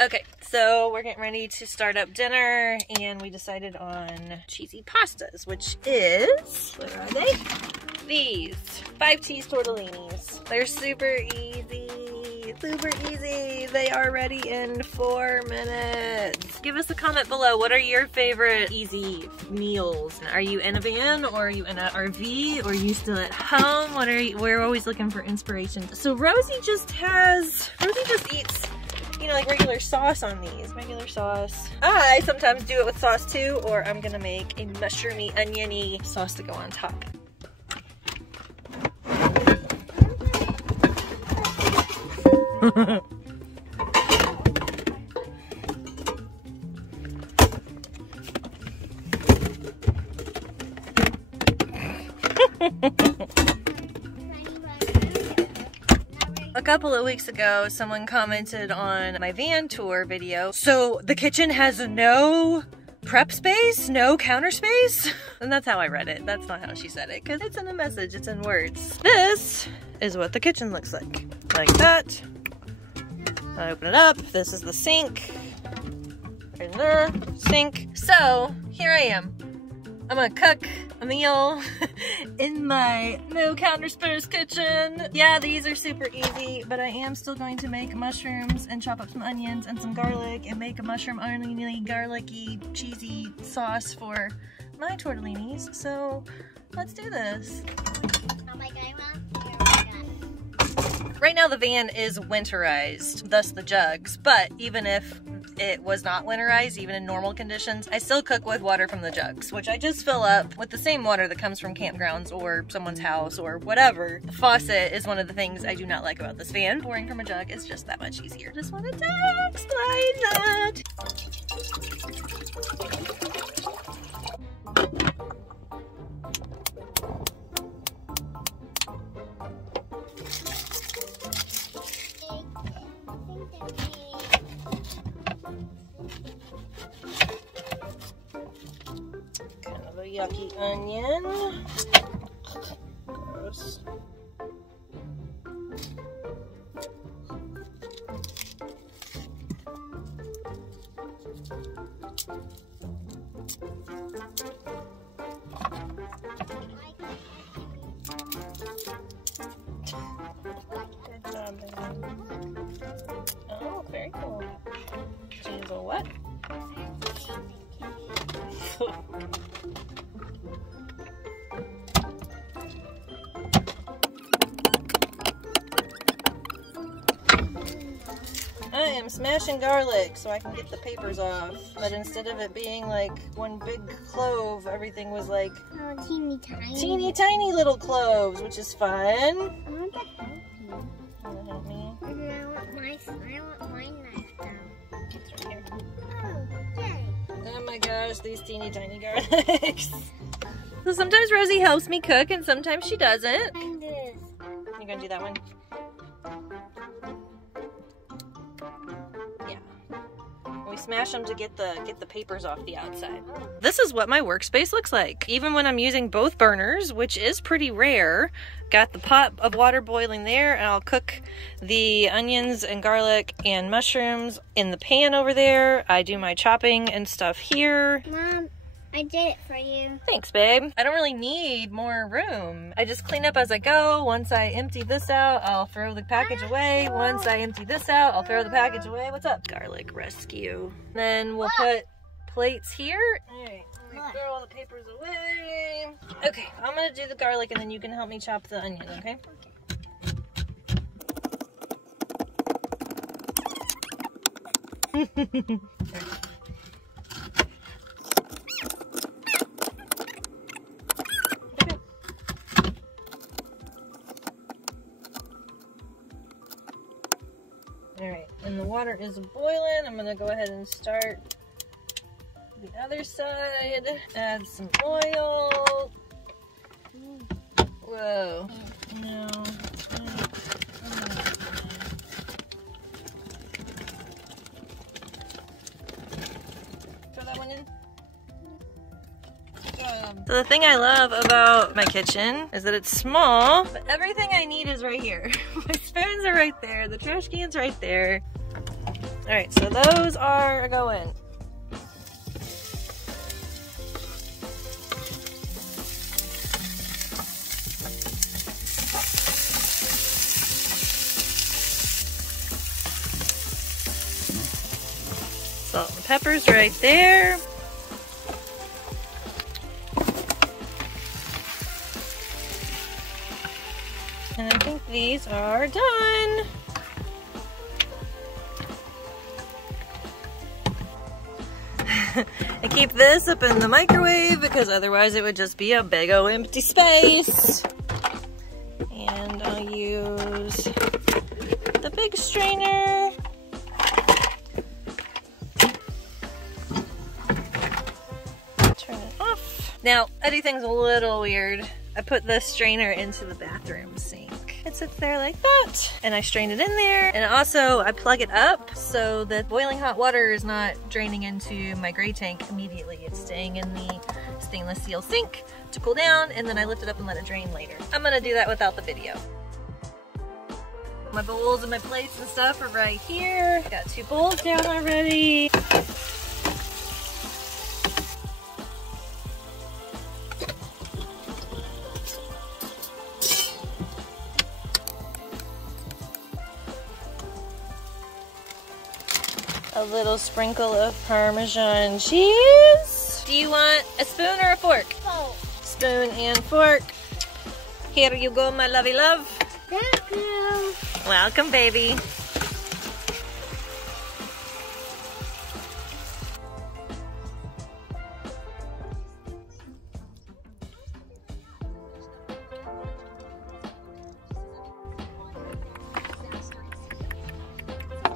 Okay, so we're getting ready to start up dinner, and we decided on cheesy pastas, which is, where are they? These 5 cheese tortellinis. They're super easy, super easy. They are ready in 4 minutes. Give us a comment below. What are your favorite easy meals? Are you in a van, or are you in an RV, or are you still at home? What are you? We're always looking for inspiration. So Rosie just eats, you know, like regular sauce on these, regular sauce. I sometimes do it with sauce too, or I'm gonna make a mushroomy, oniony sauce to go on top. A couple of weeks ago, someone commented on my van tour video. So the kitchen has no prep space, no counter space? And that's how I read it. That's not how she said it, because it's in a message, it's in words. This is what the kitchen looks like. Like that. I open it up. This is the sink. Right there, sink. So here I am. I'm gonna cook a meal in my no counter space kitchen. Yeah, these are super easy, but I am still going to make mushrooms and chop up some onions and some garlic and make a mushroom oniony, garlicky, cheesy sauce for my tortellinis. So let's do this. Oh my God, Mom. Right now the van is winterized, thus the jugs, but even if it was not winterized, even in normal conditions, I still cook with water from the jugs, which I just fill up with the same water that comes from campgrounds or someone's house or whatever. The faucet is one of the things I do not like about this van. Pouring from a jug is just that much easier. Just wanted to explain that. Yucky onion. Gross. Good job, baby. Oh, very cool. Cheese or what? I am smashing garlic so I can get the papers off, but instead of it being like one big clove, everything was like teeny tiny little cloves, which is fun. I want to help you. You wanna help me? I want my knife down. It's right here. Oh, yay. Oh my gosh, these teeny tiny garlics. So sometimes Rosie helps me cook and sometimes she doesn't. Find this. You gonna do that one? We smash them to get the papers off the outside. This is what my workspace looks like. Even when I'm using both burners, which is pretty rare. Got the pot of water boiling there, and I'll cook the onions and garlic and mushrooms in the pan over there. I do my chopping and stuff here. Mom, I did it for you. Thanks, babe. I don't really need more room. I just clean up as I go. Once I empty this out, I'll throw the package away. Once I empty this out, I'll throw the package away. What's up? Garlic rescue. Then we'll put plates here. All right, let me throw all the papers away. Okay, I'm gonna do the garlic and then you can help me chop the onion, okay? Okay. Alright, and the water is boiling. I'm gonna go ahead and start the other side. Add some oil. Whoa. No. Throw that one in. So the thing I love about my kitchen is that it's small, but everything I need is right here. My spoons are right there, the trash can's right there. Alright, so those are going. Salt and pepper's right there. And I think these are done. I keep this up in the microwave because otherwise it would just be a big old empty space. And I'll use the big strainer. Turn it off. Now, I do things a little weird. I put the strainer into the bathroom sink. It sits there like that, and I strain it in there. And also, I plug it up so that boiling hot water is not draining into my gray tank immediately. It's staying in the stainless steel sink to cool down, and then I lift it up and let it drain later. I'm gonna do that without the video. My bowls and my plates and stuff are right here. Got 2 bowls down already. A little sprinkle of Parmesan cheese. Do you want a spoon or a fork? Both. Spoon and fork. Here you go, my lovey love. Thank you. Welcome, baby.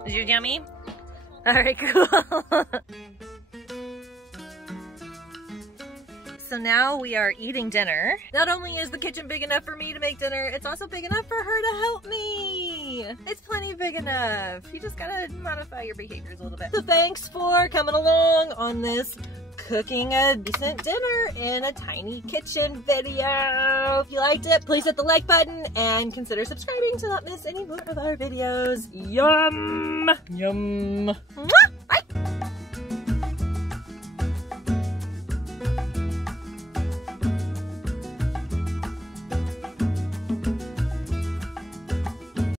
Is yours yummy? Alright, cool. So now we are eating dinner. Not only is the kitchen big enough for me to make dinner, it's also big enough for her to help me. It's plenty big enough. You just gotta modify your behaviors a little bit. So thanks for coming along on this cooking a decent dinner in a tiny kitchen video. If you liked it, please hit the like button and consider subscribing to not miss any more of our videos. Yum! Yum! Mwah!